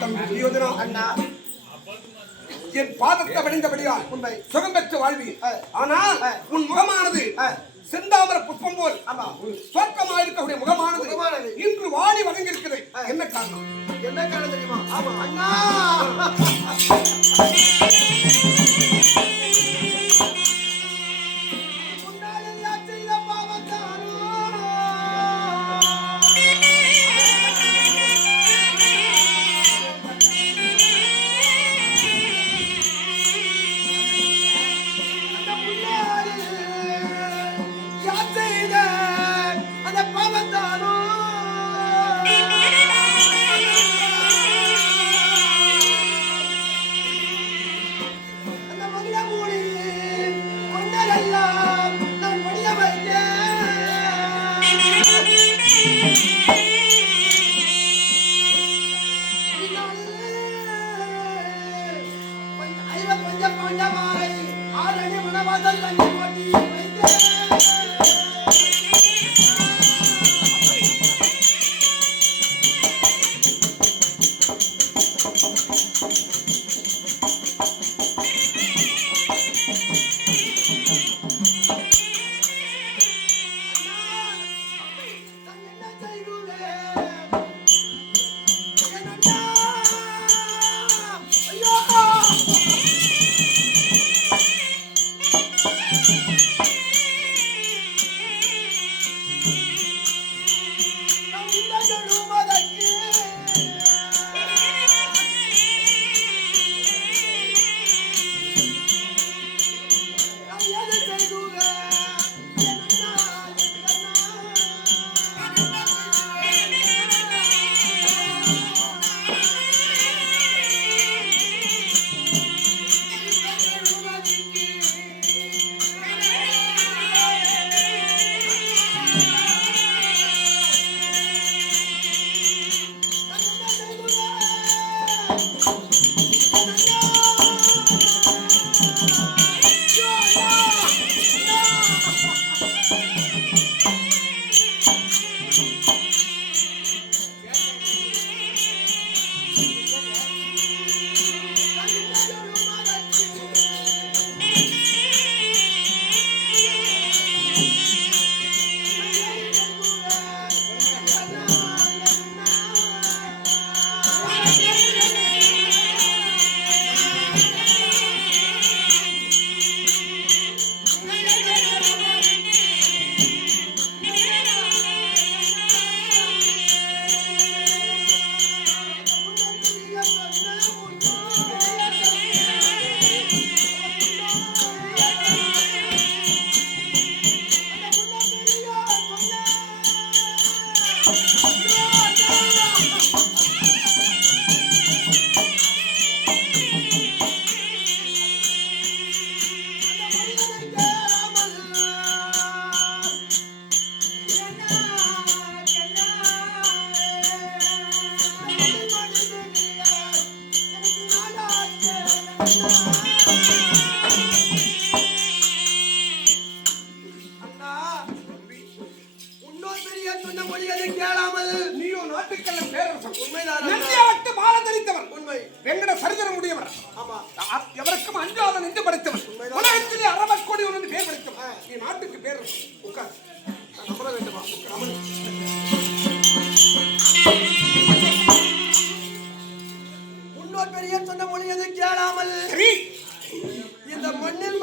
தம்பி துரியோதனா அண்ணா என் பாதத்தை வணிந்தபடியால் உண்மை. சுகம் பெற்று வாழ்வி ஆ. ஆனால். உன் முகமானது. செந்தாமர புஷ்பம் போல் ஆமா. சொர்க்கமாக இருக்கக்கூடிய முகமானது. இன்று வாடி வணங்கியிருக்கிறது ஆ. என்ன காரணம் என்ன காரணம் தெரியுமா ஆமா அண்ணா Bye. はい。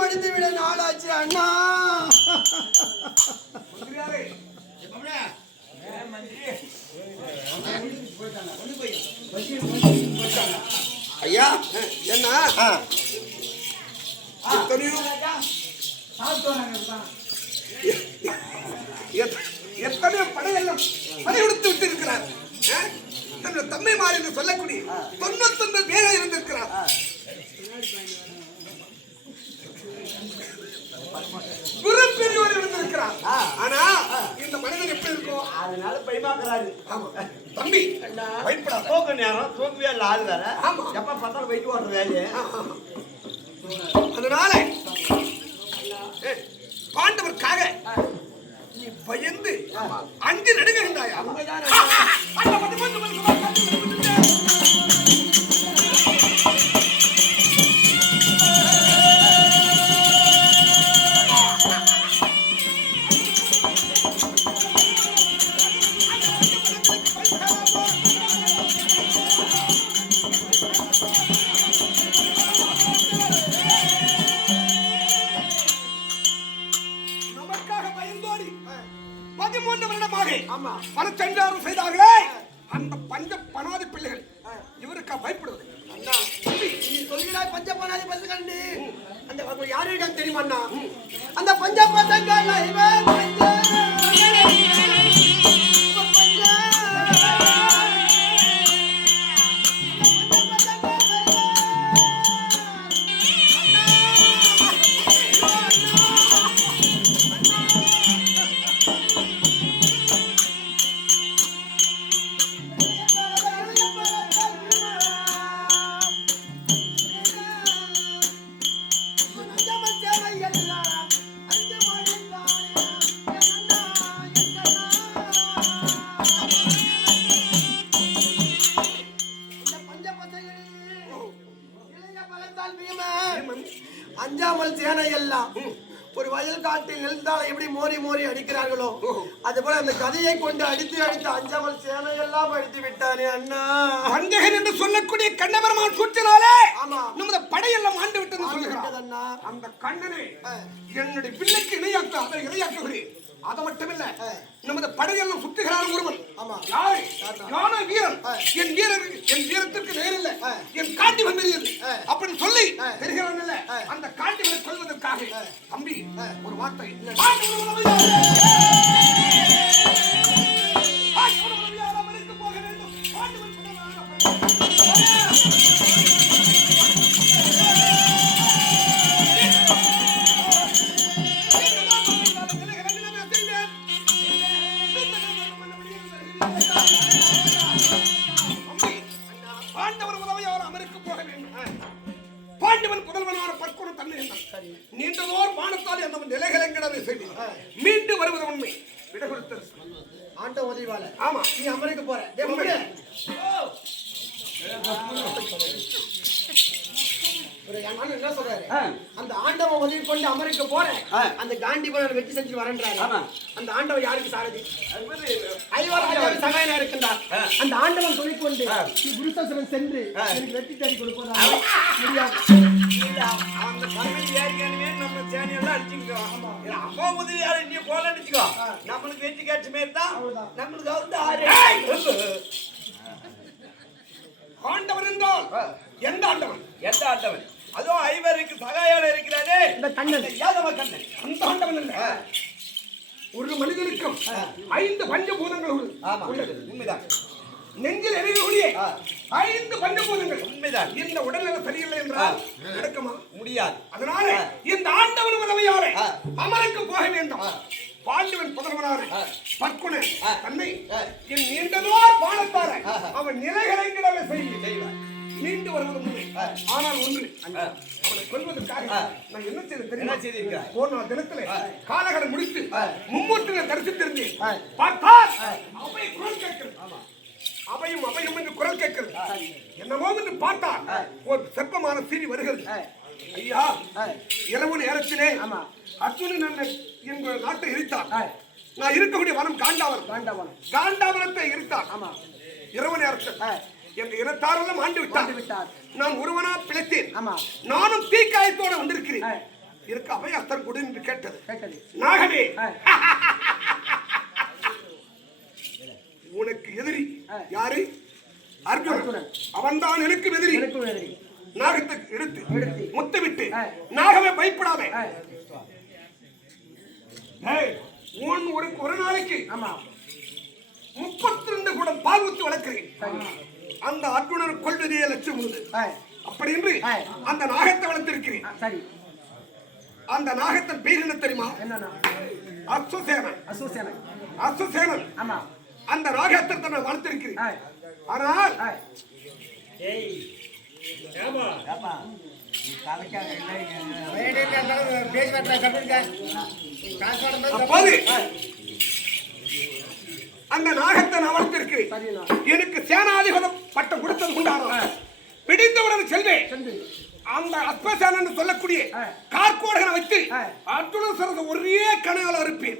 மண்ணில் விட நாளாச்சு அண்ணா. ஐயா என்ன? எத்தனையோ? படையெல்லாம் படை படையெல்லாம் விட்டு இருக்கிறார் தன்னுடைய தம்மை மாறி என்று சொல்லக்கூடிய தொண்ணூத்தொன்பது பேரை இருந்திருக்கிறார். குரு பெரியவர் இருந்திருக்கிறார் ஆனா இந்த மனிதன் எப்படி இருக்கும் அதனால பயமாக்குறாரு ஆமா. தம்பி பயப்படாத. தூக்க நேரம் தூக்கவே இல்லை ஆள் வேற. ஆமா. எப்ப பார்த்தாலும் வெயிட் ஓடுற வேலையை. அதனால பாண்டவருக்காக நீ பயந்து அஞ்சு நடுங்கிருந்தாயா உண்மைதான் பணத்தெண்டாரம் செய்தார்களே. அந்த பஞ்ச பணாதி பிள்ளைகள் இவருக்கு பயப்படுவது. அண்ணா நீ சொல்கிறாய் பஞ்ச பணாதி பசுகண்டு அந்த யாரு இருக்கான்னு தெரியுமா அந்த பஞ்ச பசங்க இவன் அஞ்சாமல் சேனை எல்லாம். ஒரு வயல் காட்டில் நெல்தாளை எப்படி மோரி மோரி அடிக்கிறார்களோ? அது போல அந்த கதையை கொண்டு அடித்து அடித்து அஞ்சாமல் சேனை எல்லாம் அடித்து விட்டானே அண்ணா. பஞ்சகன் என்று சொல்லக்கூடிய கண்ணபெருமான் ஆமா. நமது படையெல்லாம் ஆண்டு விட்டது சொல்லுகிறார். விட்டதண்ணா. அந்த கண்ணனை என்னுடைய வில்லுக்கு இணையாக்க அதை இணையாக்குகிறேன். அது மட்டுமில்ல நமது படையெல்லாம் சுற்றுகிறான் ஒருவன். ஆமா. யாரு? யானோ வீரன். என் வீரர் என் வீரத்திற்கு நேரில்லை. என் காண்டி வந்திருக்கிறது அப்படின்னு சொல்லி தெரிகிறான் அந்த காண்டிவனை கொள்வதற்காக தம்பி ஒரு வார்த்தை. ஆண்ட உதவிவாள ஆமா. நீ அமெரிக்க போற. என்ன சொல்றாரு? அந்த ஆண்டவன் உதவி கொண்டு அமெரிக்க போறேன் அந்த காந்தி போன வெற்றி செஞ்சு வரேன்றாரு. அந்த ஆண்டவன் யாருக்கு சாரதி? ஐவராஜாவின் சகாயனா இருக்கின்றார். அந்த ஆண்டவன் சொல்லிக் கொண்டு நீ குருசேசரன் சென்று எனக்கு வெற்றி தேடி கொடுப்பதா முடியாது. அந்த பதவி ஏறிக்கணுமே நம்ம சேனையெல்லாம் அடிச்சுக்கிட்டோம் இல்ல, அம்மா உதவியால நீ போல அடிச்சுக்கோ நம்மளுக்கு வெற்றி கிடைச்ச மாதிரி தான் நம்மளுக்கு வந்து ஆறு ஆண்டவன் என்றால் எந்த ஆண்டவன் எந்த ஆண்டவன் அதுவும் ஐவருக்கு சகாயால இருக்கிறானே இந்த கண்ணன். யாதவ கண்ணன் அந்த ஆண்டவன் அல்ல ஒரு மனிதனுக்கும் ஐந்து பஞ்சபூதங்கள் உள்ளது. உண்மைதான். நெஞ்சில் எரியக்கூடிய ஐந்து பஞ்சபூதங்கள் உண்மைதான். இந்த உடல்நல சரியில்லை என்றால் நடக்குமா? முடியாது. அதனால இந்த ஆண்டவன் உதவியாலே. அமருக்கு போக வேண்டும். பாண்டவன் புதல்வனாரு பற்குண தன்னை என் நீண்டதோர் பாலத்தார அவன் நிலைகளைங்கிடவே செய்வான் மீண்டு வருவது உண்மை ஆனால் ஒன்று அவனை கொல்வதற்காக நான் என்ன செய்த தெரியுமா? செய்திருக்கிறாய்? போன தினத்துல காலகடம் முடித்து மும்மூர்த்திகளை தரிசித்திருந்தேன். பார்த்தால் அவை குரல் கேட்கிறது. அவையும் அவையும் என்று குரல் கேட்கிறது. என்னமோ என்று பார்த்தால் ஒரு செப்பமான சீறி வருகிறது. ஐயா இரவு நேரத்திலே அர்ஜுனன் என்னை எங்கள் நாட்டை எரித்தான். நான் இருக்கக்கூடிய வனம் காண்டாவரம். ஆண்டவன் காண்டாவரத்தை எரித்தான். ஆமா. இரவு நேரத்தில் எங்க இனத்தாரெல்லாம் ஆண்டு விட்டார். விட்டார். நான் ஒருவனா பிழைத்தேன். ஆமா. நானும் தீக்காயத்தோட வந்திருக்கிறேன். இருக்க அவை அஸ்தர் கொடு என்று கேட்டது. கேட்டது நாகமே ஆ. உனக்கு எதிரி. யாரு? அர்ஜுனன். அர்ஜுனன். அவன்தான் எனக்கு எதிரி. நாகத்தை எடுத்து. முத்து விட்டு ஏய், உன் ஒரு ஒரு நாளைக்கு முப்பத்தி ரெண்டு குடம் பால் ஊற்றி வளர்க்கிறேன். அந்த அர்ஜுனன் கொள்வதே லட்சம் உள்ளது அப்படி என்று. அந்த நாகத்தை வளர்த்திருக்கிறேன். அந்த நாகத்தின் பேர் என்ன தெரியுமா? அசுசேனன் அசோசியனை அசுசேனன் ஆமா. அந்த நாகத்தை நான் வளர்த்திருக்கிறேன். ஆனால் அப்போது அந்த நாகத்தை நான் வளர்த்திருக்கிறேன். எனக்கு சேனாதிபதம் பட்டம் கொடுத்தது உண்டான? பிடித்தவுடன் செல்வேன் சென்று அந்த அஸ்பசேனன் சொல்லக்கூடிய. கார்கோடகனை வைத்து ஆ. அர்ஜுன சரத ஒரே கணையால் அறுப்பேன்.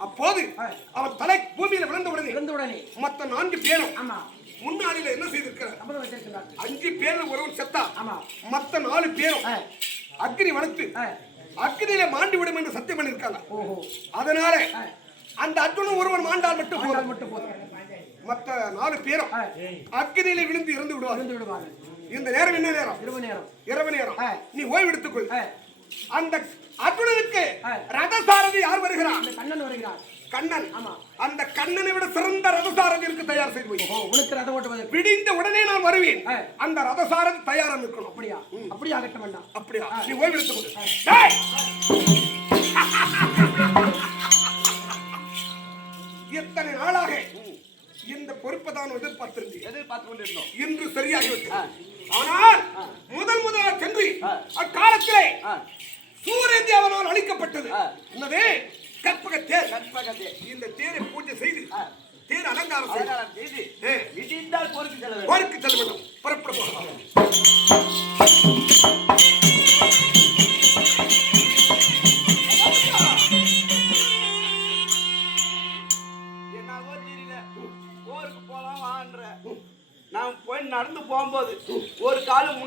அப்போது. அவன் தலை பூமியில விழுந்த உடனே இறந்த உடனே. மத்த நான்கு பேரும் ஆமா. முன்னாடியில என்ன செய்திருக்கிறார்? அஞ்சு பேர்ல ஒருவன் செத்தா ஆமா. மத்த நாலு பேரும் அக்னி வளர்த்து அக்னியில மாண்டு விடும் என்று சத்தியம் பண்ணிருக்காங்க ஓஹோ. அதனால. அந்த அர்ஜுனன் ஒருவன் மாண்டால் மட்டும் போதும். மட்டும் போதும். மற்ற நாலு பேரும் ஆ. அக்கினியில விழுந்து இறந்து விடுவார்கள். இருந்து விடுவாங்க இந்த நேரம் என்ன நேரம்? இரவு நேரம். இரவு நேரம். நீ ஓய்வு எடுத்துக்கொள். ஆ, அந்த அர்ஜுனனுக்கு. ரதசாரதி யார் வருகிறார்? கண்ணன் வருகிறார். கண்ணன். ஆமா. அந்த கண்ணனை விட சிறந்த ரதசாரதிற்கு தயார் செய்து ஓ உனக்கு ரதம் ஓட்டுவதற்கு. விடிந்த உடனே நான் வருவேன். அந்த ரதசாரதி தயாரா இருக்கணும் அப்படியா? அப்படியா ஆகட்டும் வேண்டாம். அப்படியா? நீ ஓய்வு எடுத்துக்கொள் டேய்! எத்தனை நாளாக இந்த பொறுப்பை தான் எதிர்பார்த்திருந்தேன் எதிர்பார்த்து கொண்டிருந்தோம் இன்று சரியாகிவிட்டது. ஆனால் முதல் முதலாக சென்று அக்காலத்திலே. சூரியந்தி அவனால் அளிக்கப்பட்டது. என்னது? கற்பக தேர். கற்பகத்தே இந்த தேரை பூஜை செய்து. தேர் அலங்காரம் செய்து இடிந்தால் பொறுத்து செல்ல போருக்கு செல்ல வேண்டும். புறப்பட போகலாம்.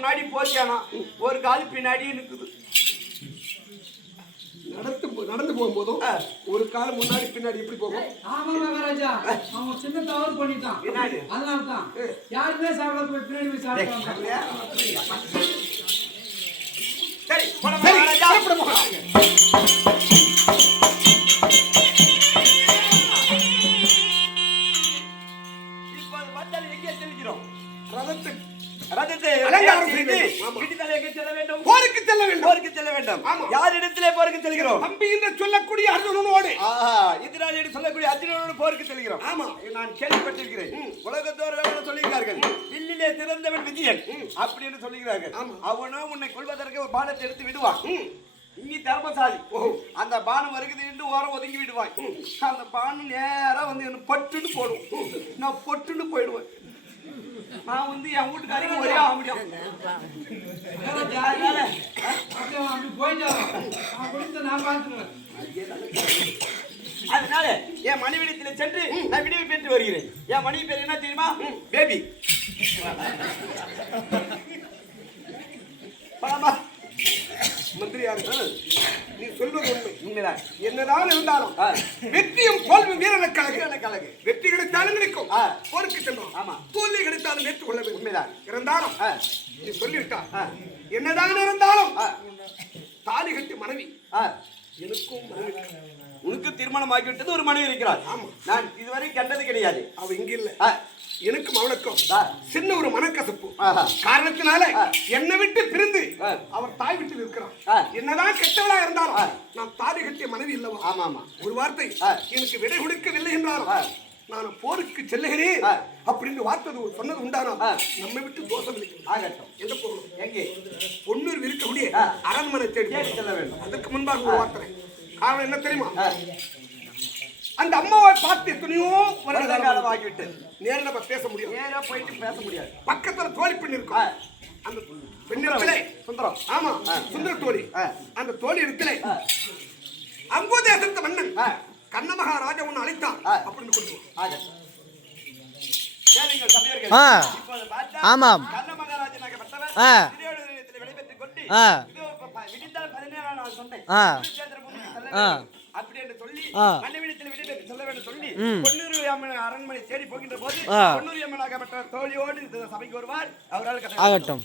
முன்னாடி போச்சானா ஒரு கால் பின்னாடி நிக்குது. நடந்து நடந்து போகும்போதும். ஒரு காலம் முன்னாடி பின்னாடி எப்படி போகும்? ஆமா மகாராஜா. அவன் சின்ன தவறு பண்ணிட்டான். பின்னாடி? அதனால தான் யாருமே சாப்பிடாத போய் பின்னாடி போய் சாப்பிட்டாங்க சரி சரி மகாராஜா. போருக்கு செல்ல வேண்டும். போருக்கு செல்ல வேண்டும். ஆமா. யார் இடத்திலே போருக்கு செல்கிறோம்? தம்பி என்று சொல்லக்கூடிய அர்ஜுனனோடு. இதனால் என்று சொல்லக்கூடிய அர்ஜுனனோடு போருக்கு செல்கிறோம். ஆமா. நான் கேள்விப்பட்டிருக்கிறேன். உலகத்தோர்கள் சொல்லுகிறார்கள் வில்லிலே சிறந்தவன் விஜயன். அப்படி என்று சொல்லுகிறார்கள். அவனோ உன்னை கொள்வதற்கு ஒரு பானத்தை எடுத்து விடுவான். இனி தர்மசாலி. அந்த பானம் வருகிறது என்று ஓரம் ஒதுங்கி விடுவான் அந்த பானம் நேரா வந்து என்ன பட்டுன்னு போடும். நான் பொட்டுன்னு போயிடுவேன். நான் வந்து என் வீட்டுக்காரங்க ஒரே ஆக முடியும். அவன் அதனால என் மனைவிடத்தில் சென்று நான் விடுவி பெற்று வருகிறேன். என் மனைவி பேர் என்ன தெரியுமா? பேபி. பழமா மந்திரியா நீ சொல்வது உண்மை உண்மைதான் என்னதான் இருந்தாலும். வெற்றியும் தோல்வி வீரனுக்கு அழகு அழகு வெற்றி கிடைத்தாலும் கிடைக்கும். போருக்கு செல்லும் ஆமா. தோல்வி கிடைத்தாலும் ஏற்றுக்கொள்ள உண்மைதான். இருந்தாலும். நீ சொல்லிவிட்டா ஆ. என்னதான் இருந்தாலும். தாலி கட்டி மனைவி. எனக்கும் உனக்கு திருமணம் ஆகிவிட்டது ஒரு மனைவி இருக்கிறார் ஆமா. நான் இதுவரை கண்டது கிடையாது அவ இங்க இல்ல. எனக்கும் அவனுக்கும். சின்ன ஒரு மனக்கசப்பு. காரணத்தினால. என்னை விட்டு பிரிந்து. அவர் தாய் வீட்டில் இருக்கிறான். என்னதான் கெட்டவளா இருந்தாலும். நான் தாலி கட்டிய மனைவி இல்லவா ஆமா ஆமா ஒரு வார்த்தை. எனக்கு விடை கொடுக்கவில்லை என்றாலும். நான் போருக்கு செல்லுகிறேன். அப்படின்னு வார்த்தை சொன்னது உண்டானா. நம்மை விட்டு தோஷம் ஆகட்டும் எங்க போகணும் எங்கே பொன்னூர் இருக்கக்கூடிய. அரண்மனை தேடி. செல்ல வேண்டும் அதுக்கு முன்பாக ஒரு வார்த்தை காரணம் என்ன தெரியுமா. அந்த அம்மாவை பார்த்து எத்தனையோ வருட காலம் ஆகிவிட்டது நேரில் நம்ம பேச முடியும் நேரா போயிட்டு பேச முடியாது பக்கத்துல தோழி பெண். இருக்கும் அந்த பெண்ணிடத்திலே சுந்தரம் ஆமா சுந்தர தோழி ஆ. அந்த தோழி இடத்திலே ஆ. அங்கோ தேசத்து மன்னன் ஆ. கண்ணமகாராஜா உன்னை அழைத்தான். அப்படின்னு கொடுத்தோம் ஆமாம். கண்ண ஆ. ஆ. ஆ. ஆ. அப்படி என்று சொல்லி. மனைவிடத்தில் விடைபெற்று செல்ல வேண்டும் சொல்லி அம்மன் அரண்மனை தேடி போகின்ற போது ஆ. பொன்னூறு அம்மனாகப்பட்ட தோழியோடு சபைக்கு வருவார் அவரால் கட்ட ஆகட்டும்